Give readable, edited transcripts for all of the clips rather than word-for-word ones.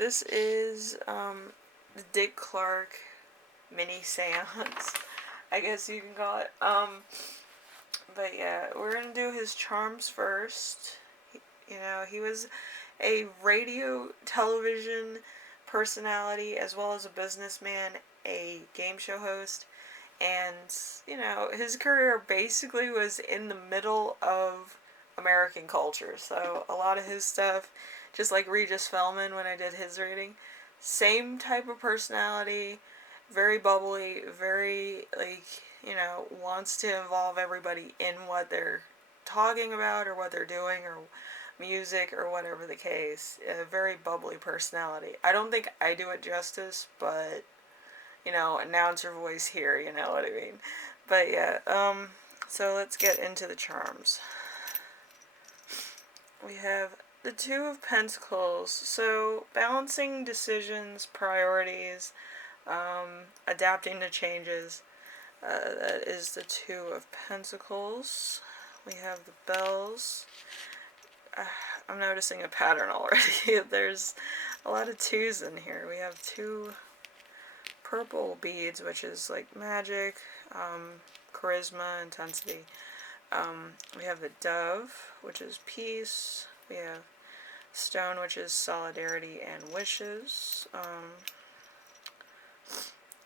This is the Dick Clark mini seance, I guess you can call it. But yeah, we're gonna do his charms first. He was a radio, television personality, as well as a businessman, a game show host, and his career basically was in the middle of American culture. So a lot of his stuff, just like Regis Philbin when I did his reading, same type of personality, very bubbly, very wants to involve everybody in what they're talking about or what they're doing or music or whatever the case. A very bubbly personality. I don't think I do it justice, but announcer voice here, you know what I mean. But yeah, so let's get into the charms. We have the Two of Pentacles. So balancing decisions, priorities, adapting to changes. That is the Two of Pentacles. We have the bells. I'm noticing a pattern already. There's a lot of twos in here. We have two purple beads, which is like magic, charisma, intensity. We have the dove, which is peace. We have stone, which is solidarity and wishes.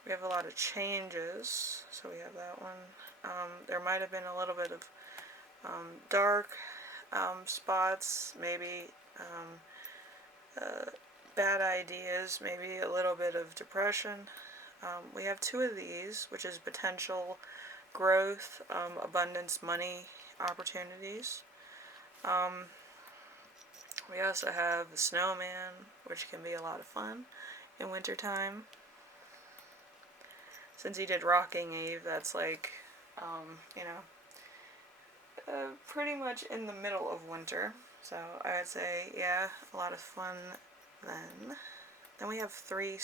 We have a lot of changes, so we have that one. There might have been a little bit of dark spots, maybe bad ideas, maybe a little bit of depression. We have two of these, which is potential growth, abundance, money, opportunities. We also have the snowman, which can be a lot of fun in wintertime. Since he did Rocking Eve, that's like, pretty much in the middle of winter. So I would say, yeah, a lot of fun then. Then we have three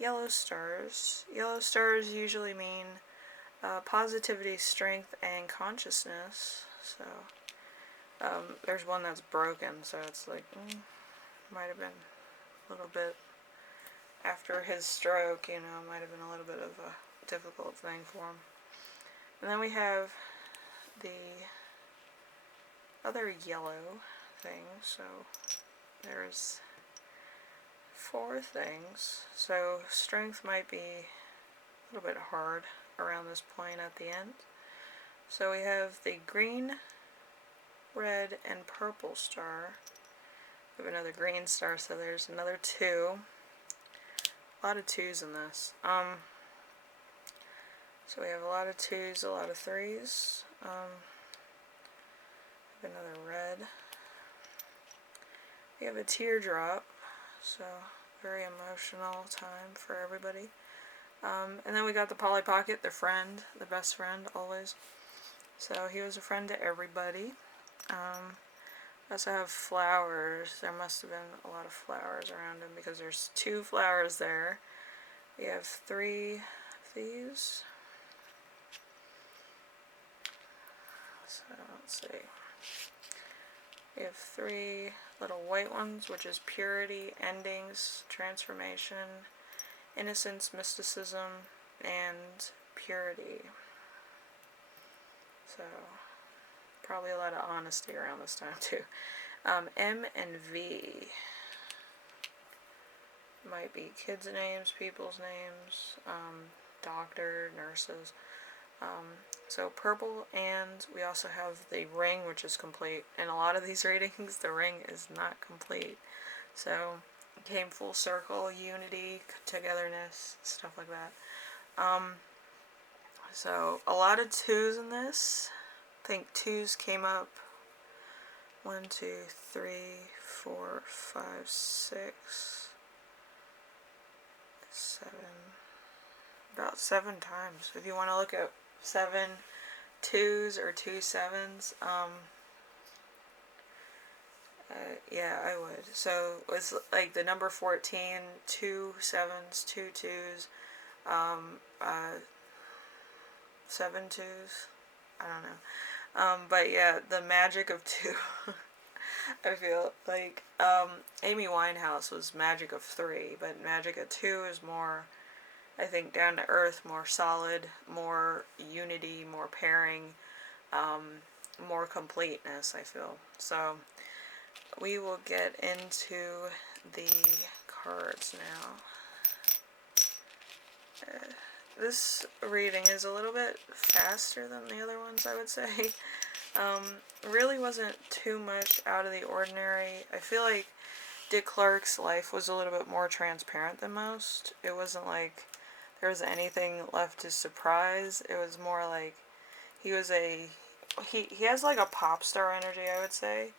yellow stars. Yellow stars usually mean positivity, strength, and consciousness. So there's one that's broken, so it's like, might have been a little bit after his stroke, might have been a little bit of a difficult thing for him. And then we have the other yellow thing, so there's 4 things. So strength might be a little bit hard around this point at the end. So we have the green, red, and purple star. We have another green star, so there's another 2. A lot of 2s in this. So we have a lot of 2s, a lot of 3s. Another red. We have a teardrop, so very emotional time for everybody. And then we got the Polly Pocket, the friend, the best friend always. So he was a friend to everybody. We also have flowers. There must have been a lot of flowers around him because there's 2 flowers there. We have 3 of these. So let's see. We have 3 little white ones, which is purity, endings, transformation, innocence, mysticism, and purity. So probably a lot of honesty around this time too. M and V might be kids' names, people's names, doctor, nurses. So purple, and we also have the ring, which is complete. In a lot of these readings, the ring is not complete. So it came full circle, unity, togetherness, stuff like that. So a lot of 2s in this. I think 2s came up 1, 2, 3, 4, 5, 6, 7, about 7 times. If you want to look at 7 2s or 2 7s, yeah, I would. So it's like the number 14, 2 7s, 2 2s, 7 2s. I don't know. But yeah, the magic of 2. I feel like Amy Winehouse was magic of 3, but magic of 2 is more, I think, down to earth, more solid, more unity, more pairing, um, more completeness, I feel. So we will get into the cards now. This reading is a little bit faster than the other ones, I would say. Really wasn't too much out of the ordinary. I feel like Dick Clark's life was a little bit more transparent than most. It wasn't like there was anything left to surprise. It was more like he was he has like a pop star energy, I would say.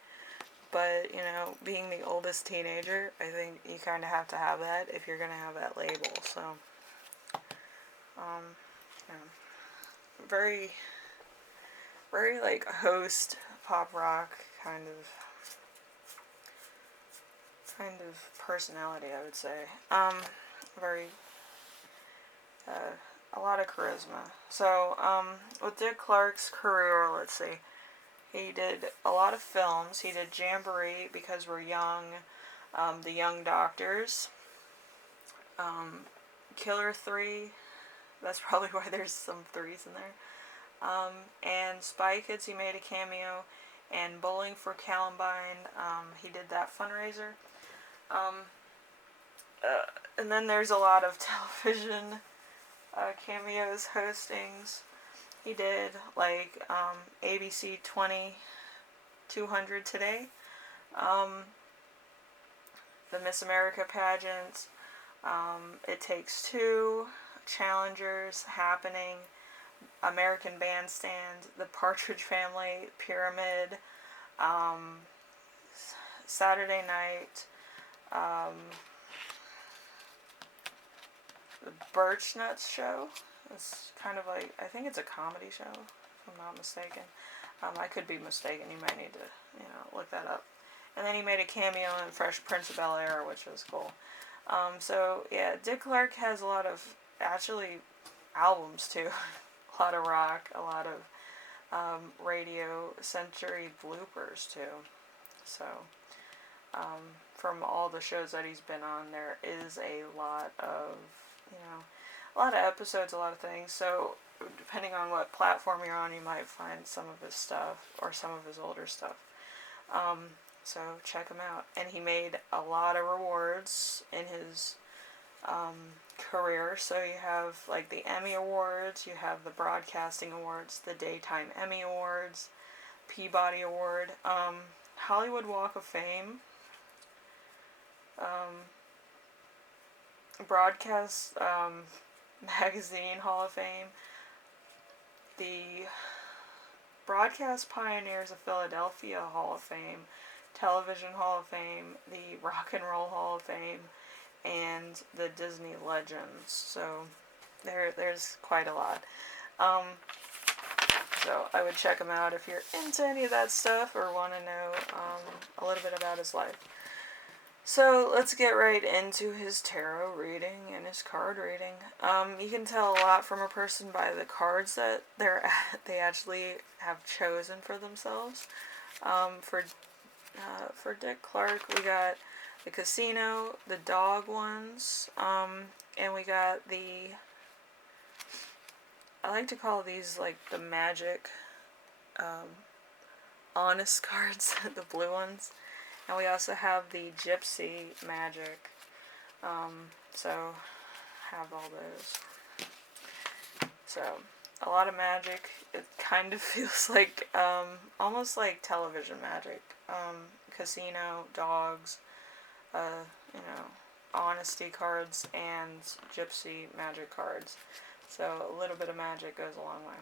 But, you know, being the oldest teenager, I think you kind of have to have that if you're going to have that label. So, yeah. Very, very like host pop rock kind of personality, I would say. Very, a lot of charisma. So, with Dick Clark's career, let's see. He did a lot of films. He did Jamboree, Because We're Young, The Young Doctors, Killer 3. That's probably why there's some 3s in there. And Spy Kids, he made a cameo. And Bowling for Columbine, he did that fundraiser. And then there's a lot of television cameos, hostings. He did like ABC 200 Today, the Miss America pageant, It Takes Two, Challengers, Happening, American Bandstand, The Partridge Family, Pyramid, Saturday Night, The Birch Nuts Show. It's kind of like, I think it's a comedy show, if I'm not mistaken. I could be mistaken. You might need to, look that up. And then he made a cameo in Fresh Prince of Bel-Air, which was cool. So, yeah, Dick Clark has a lot of, actually, albums, too. A lot of rock, a lot of radio century bloopers, too. So, from all the shows that he's been on, there is a lot of, a lot of episodes, a lot of things. So, depending on what platform you're on, you might find some of his stuff or some of his older stuff. So, check him out. And he made a lot of rewards in his career. So, you have like the Emmy Awards, you have the Broadcasting Awards, the Daytime Emmy Awards, Peabody Award, Hollywood Walk of Fame, Broadcast Magazine Hall of Fame, the Broadcast Pioneers of Philadelphia Hall of Fame, Television Hall of Fame, the Rock and Roll Hall of Fame, and the Disney Legends. So there's quite a lot. So I would check him out if you're into any of that stuff or want to know a little bit about his life. So let's get right into his tarot reading and his card reading. You can tell a lot from a person by the cards that they actually have chosen for themselves. For Dick Clark, we got the Casino, the Dog ones, and we got I like to call these like the magic, honest cards, the blue ones. And we also have the Gypsy Magic. So, have all those. So, a lot of magic. It kind of feels like, almost like television magic. Casino, dogs, honesty cards, and Gypsy Magic cards. So, a little bit of magic goes a long way.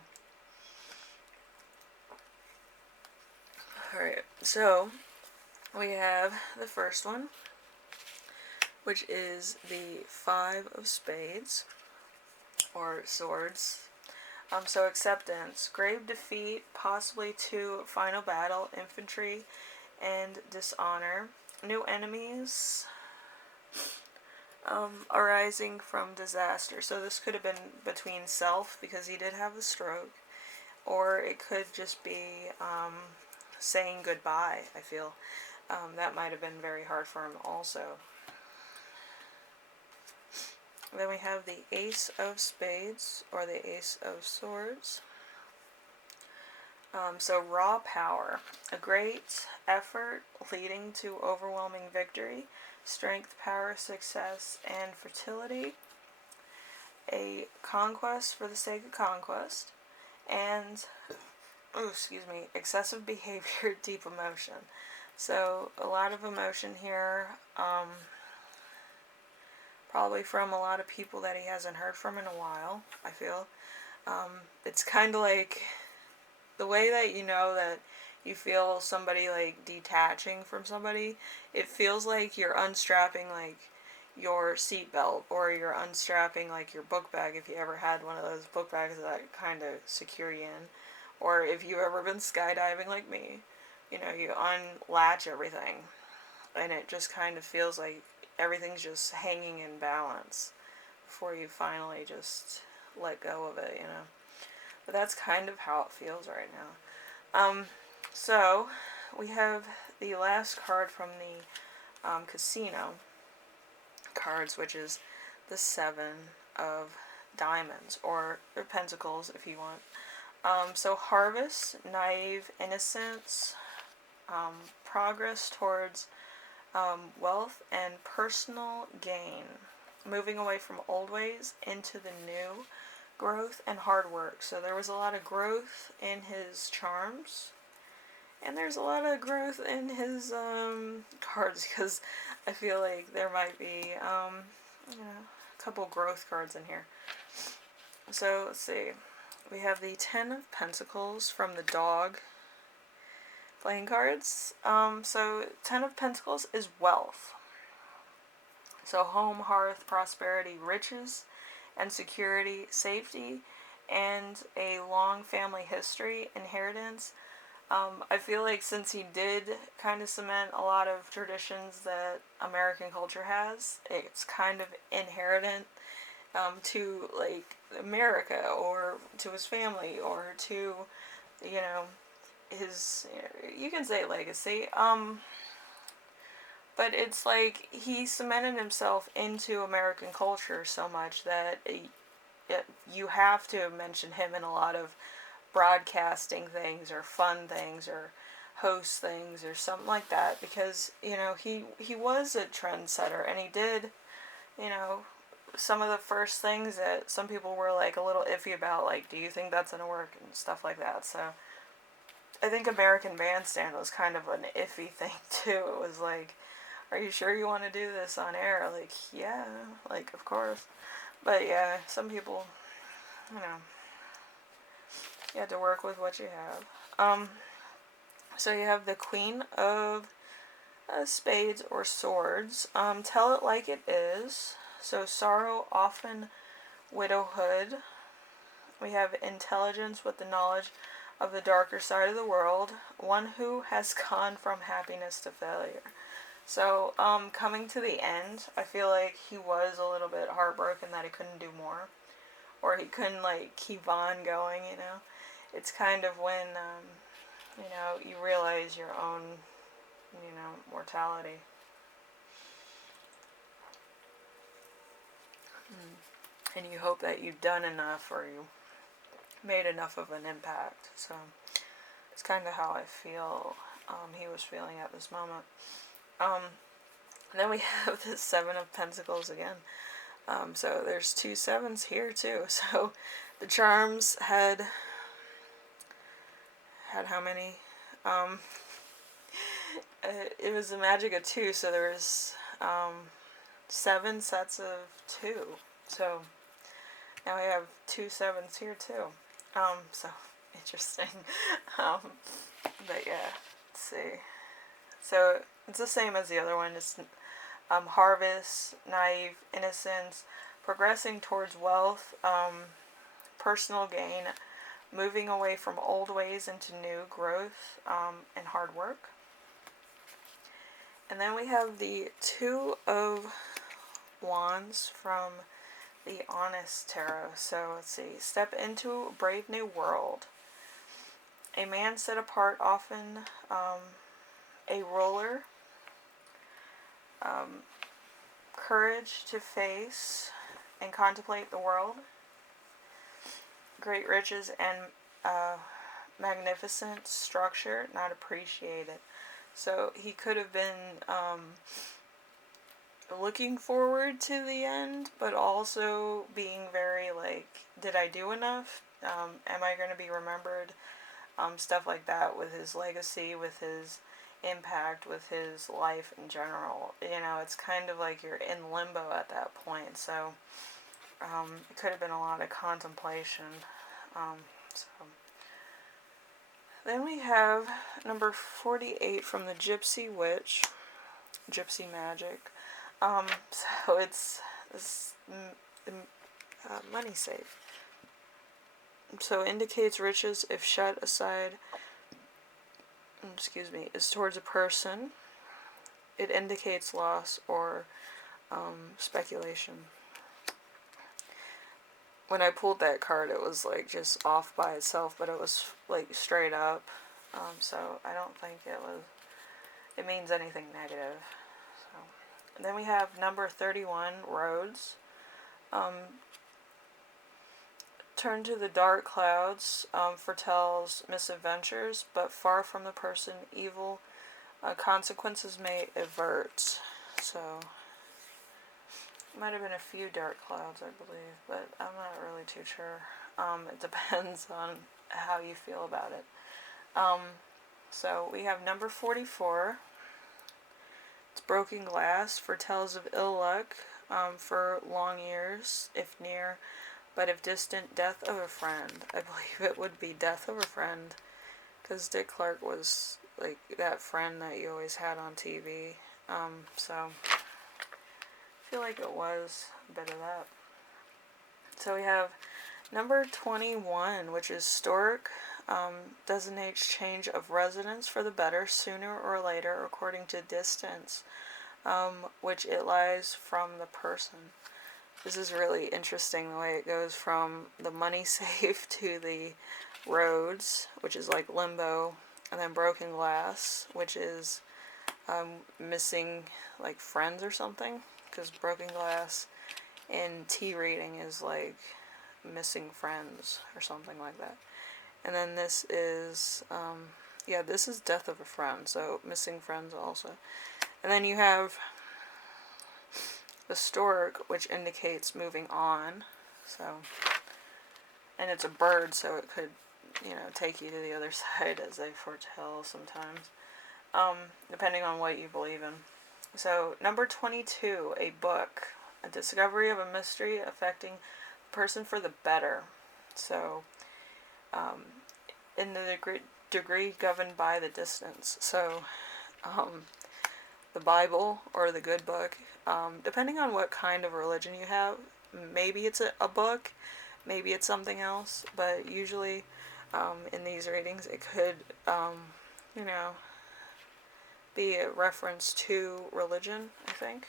Alright, so we have the first one, which is the 5 of Spades, or Swords. So acceptance, grave defeat, possibly to final battle, infantry, and dishonor. New enemies, arising from disaster. So this could have been between self, because he did have a stroke, or it could just be saying goodbye, I feel. that might have been very hard for him also. Then we have the Ace of Spades, or the Ace of Swords. So raw power, a great effort leading to overwhelming victory, strength, power, success, and fertility, a conquest for the sake of conquest, and, excessive behavior, deep emotion. So a lot of emotion here, probably from a lot of people that he hasn't heard from in a while, I feel. It's kind of like the way that you know that you feel somebody like detaching from somebody. It feels like you're unstrapping like your seatbelt, or you're unstrapping like your book bag if you ever had one of those book bags that kind of secure you in. Or if you've ever been skydiving like me, you know, you unlatch everything and it just kind of feels like everything's just hanging in balance before you finally just let go of it, you know. But that's kind of how it feels right now. So we have the last card from the casino cards, which is the Seven of Diamonds, or Pentacles if you want. So harvest, naive innocence, progress towards wealth and personal gain, moving away from old ways into the new, growth and hard work. So there was a lot of growth in his charms, and there's a lot of growth in his cards, because I feel like there might be a couple growth cards in here. So let's see. We have the Ten of Pentacles from the dog playing cards. So Ten of Pentacles is wealth. So home, hearth, prosperity, riches, and security, safety, and a long family history, inheritance. I feel like since he did kind of cement a lot of traditions that American culture has, it's kind of inherent to like America, or to his family, or to, you know, his, you can say legacy. But it's like he cemented himself into American culture so much that you have to mention him in a lot of broadcasting things, or fun things, or host things, or something like that, because, you know, he was a trendsetter, and he did, you know, some of the first things that some people were like a little iffy about, like, do you think that's gonna work, and stuff like that. So I think American Bandstand was kind of an iffy thing too. It was like, are you sure you want to do this on air? Like, yeah, like, of course. But yeah, some people, you know, you have to work with what you have. So you have the Queen of Spades, or Swords. Tell it like it is. So sorrow, often widowhood. We have intelligence with the knowledge of the darker side of the world. One who has gone from happiness to failure. So, coming to the end, I feel like he was a little bit heartbroken that he couldn't do more. Or he couldn't, like, keep on going, you know. It's kind of when, you know, you realize your own, you know, mortality. And you hope that you've done enough, or you made enough of an impact. So, it's kind of how I feel he was feeling at this moment. Then we have the Seven of Pentacles again. So there's two sevens here too. So the charms had how many? It was a magic of two, so there was 7 sets of 2. So now we have 2 sevens here too. So interesting. But yeah, let's see. So it's the same as the other one. It's harvest, naive, innocence, progressing towards wealth, personal gain, moving away from old ways into new, growth, and hard work. And then we have the Two of Wands from the Honest Tarot. So let's see. Step into a brave new world. A man set apart, often a ruler, courage to face and contemplate the world, great riches and magnificent structure, not appreciated. So he could have been looking forward to the end, but also being very like, did I do enough? Am I going to be remembered? Stuff like that with his legacy, with his impact, with his life in general. It's kind of like you're in limbo at that point. So it could have been a lot of contemplation. So then we have number 48 from the Gypsy Witch, Gypsy Magic. So it's money safe. So indicates riches if shut aside, is towards a person. It indicates loss or speculation. When I pulled that card, it was like just off by itself, but it was like straight up. So I don't think it means anything negative. So, and then we have number 31, roads. Turn to the dark clouds, foretells misadventures, but far from the person evil consequences may avert. So, might have been a few dark clouds, I believe, but I'm not really too sure. It depends on how you feel about it. So we have number 44. It's broken glass, foretells of ill luck for long years, if near, but if distant, death of a friend. I believe it would be death of a friend, because Dick Clark was like that friend that you always had on TV. So I feel like it was a bit of that. So we have number 21, which is stork. Designates change of residence for the better sooner or later according to distance, which it lies from the person. This is really interesting the way it goes from the money safe to the roads, which is like limbo, and then broken glass, which is missing like friends or something, because broken glass in tea reading is like missing friends or something like that. And then this is, this is death of a friend, so missing friends also. And then you have the stork, which indicates moving on. So, and it's a bird, so it could, take you to the other side, as they foretell sometimes, depending on what you believe in. So, number 22, a book, a discovery of a mystery affecting a person for the better. So, in the degree governed by the distance. So, the Bible or the good book, depending on what kind of religion you have, maybe it's a book, maybe it's something else, but usually in these readings it could, be a reference to religion, I think,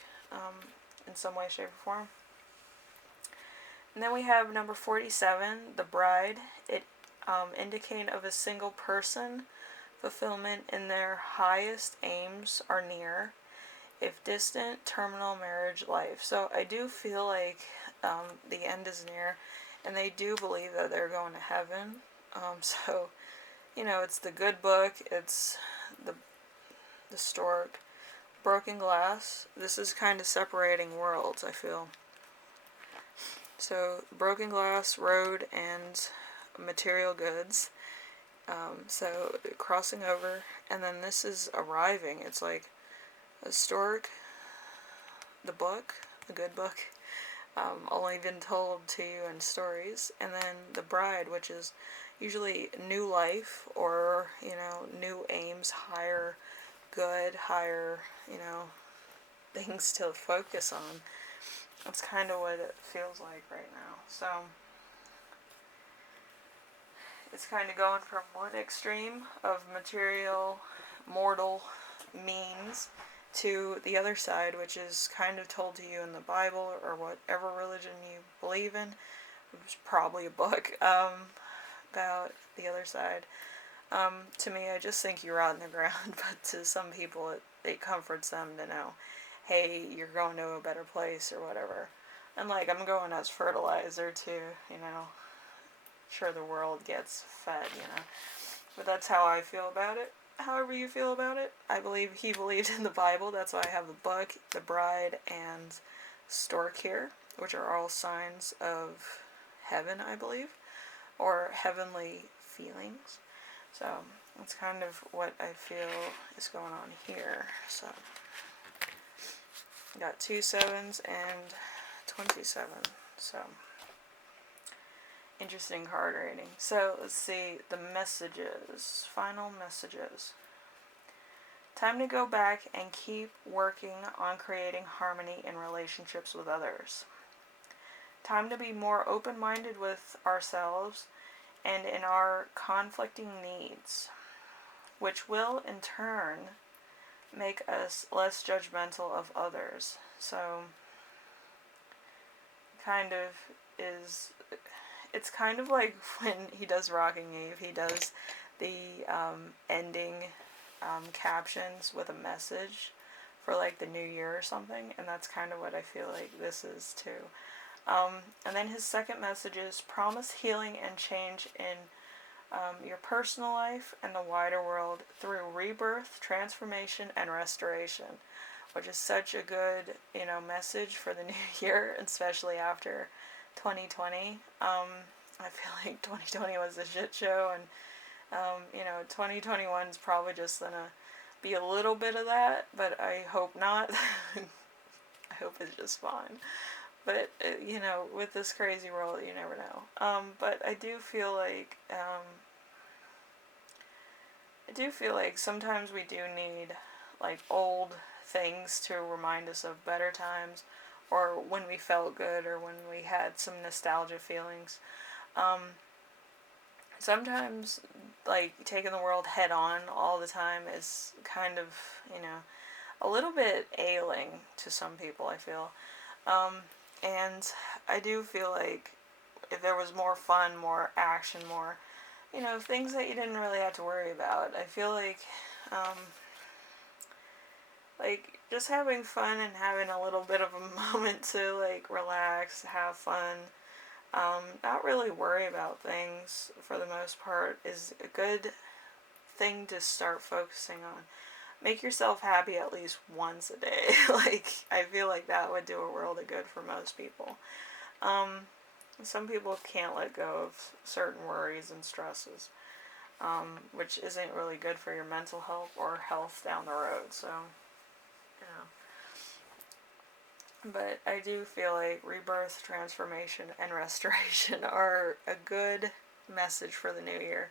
in some way, shape, or form. And then we have number 47, the bride. It indicating of a single person, fulfillment in their highest aims are near, if distant, terminal marriage life. So I do feel like the end is near, and they do believe that they're going to heaven. So, it's the good book, it's the stork, broken glass. This is kind of separating worlds, I feel. So, broken glass, road, and material goods. So crossing over, and then this is arriving. It's like a stork, the book, the good book, only been told to you in stories, and then the bride, which is usually new life or new aims, higher good, higher things to focus on. That's kind of what it feels like right now. So it's kind of going from one extreme of material, mortal means to the other side, which is kind of told to you in the Bible or whatever religion you believe in. It's probably a book about the other side. To me, I just think you're out in the ground, but to some people it comforts them to know. hey, you're going to a better place or whatever. And like, I'm going as fertilizer to, you know, sure the world gets fed, you know. But that's how I feel about it. However you feel about it, I believe he believed in the Bible. That's why I have the book, the bride, and stork here, which are all signs of heaven, I believe, or heavenly feelings. So that's kind of what I feel is going on here. So got 2 7s and 27. So interesting card reading. So let's see the messages. Final messages. Time to go back and keep working on creating harmony in relationships with others. Time to be more open-minded with ourselves and in our conflicting needs, which will in turn make us less judgmental of others. So kind of is, it's kind of like when he does Rocking Eve, he does the ending captions with a message for like the new year or something, and that's kind of what I feel like this is too. And then his second message is promise healing and change in your personal life and the wider world through rebirth, transformation, and restoration, which is such a good, you know, message for the new year, especially after 2020. I feel like 2020 was a shit show, and you know, 2021 is probably just gonna be a little bit of that, but I hope not. I hope it's just fine. But you know, with this crazy world, you never know. But I do feel like sometimes we do need like old things to remind us of better times, or when we felt good, or when we had some nostalgia feelings. Sometimes like taking the world head on all the time is kind of, you know, a little bit ailing to some people, I feel. And I do feel like if there was more fun, more action, more, you know, things that you didn't really have to worry about, I feel like just having fun and having a little bit of a moment to like relax, have fun, not really worry about things for the most part is a good thing to start focusing on. Make yourself happy at least once a day. Like, I feel like that would do a world of good for most people. Some people can't let go of certain worries and stresses, which isn't really good for your mental health or health down the road. So, you know. But I do feel like rebirth, transformation, and restoration are a good message for the new year.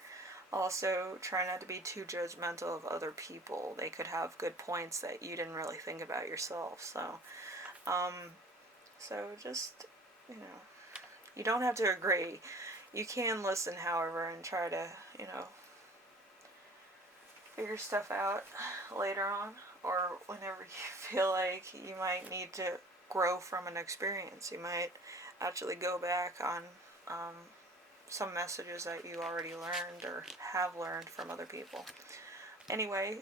Also, try not to be too judgmental of other people. They could have good points that you didn't really think about yourself. So just, you know, you don't have to agree. You can listen, however, and try to, you know, figure stuff out later on, or whenever you feel like you might need to grow from an experience. You might actually go back on some messages that you already learned or have learned from other people. Anyway,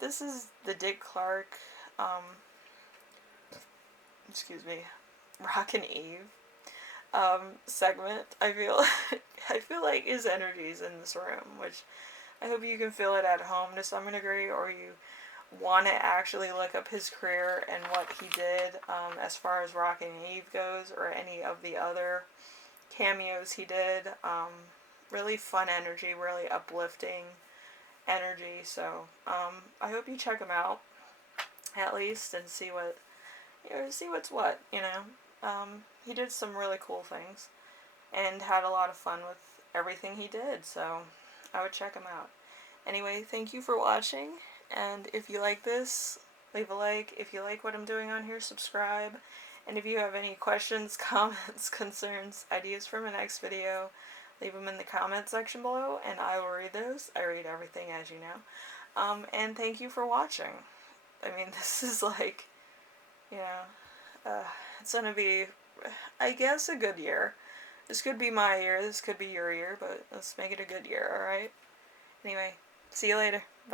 this is the Dick Clark, excuse me, Rockin' Eve segment. I feel like his energy is in this room, which I hope you can feel it at home to some degree, or you want to actually look up his career and what he did as far as Rockin' Eve goes, or any of the other cameos he did. Really fun energy, really uplifting energy. So I hope you check him out at least and see what, you know, see what's what. You know, he did some really cool things and had a lot of fun with everything he did. So I would check him out. Anyway, thank you for watching. And if you like this, leave a like. If you like what I'm doing on here, subscribe. And if you have any questions, comments, concerns, ideas for my next video, leave them in the comment section below, and I will read those. I read everything, as you know. And thank you for watching. I mean, this is like, you know, it's going to be, I guess, a good year. This could be my year, this could be your year, but let's make it a good year, alright? Anyway, see you later. Bye.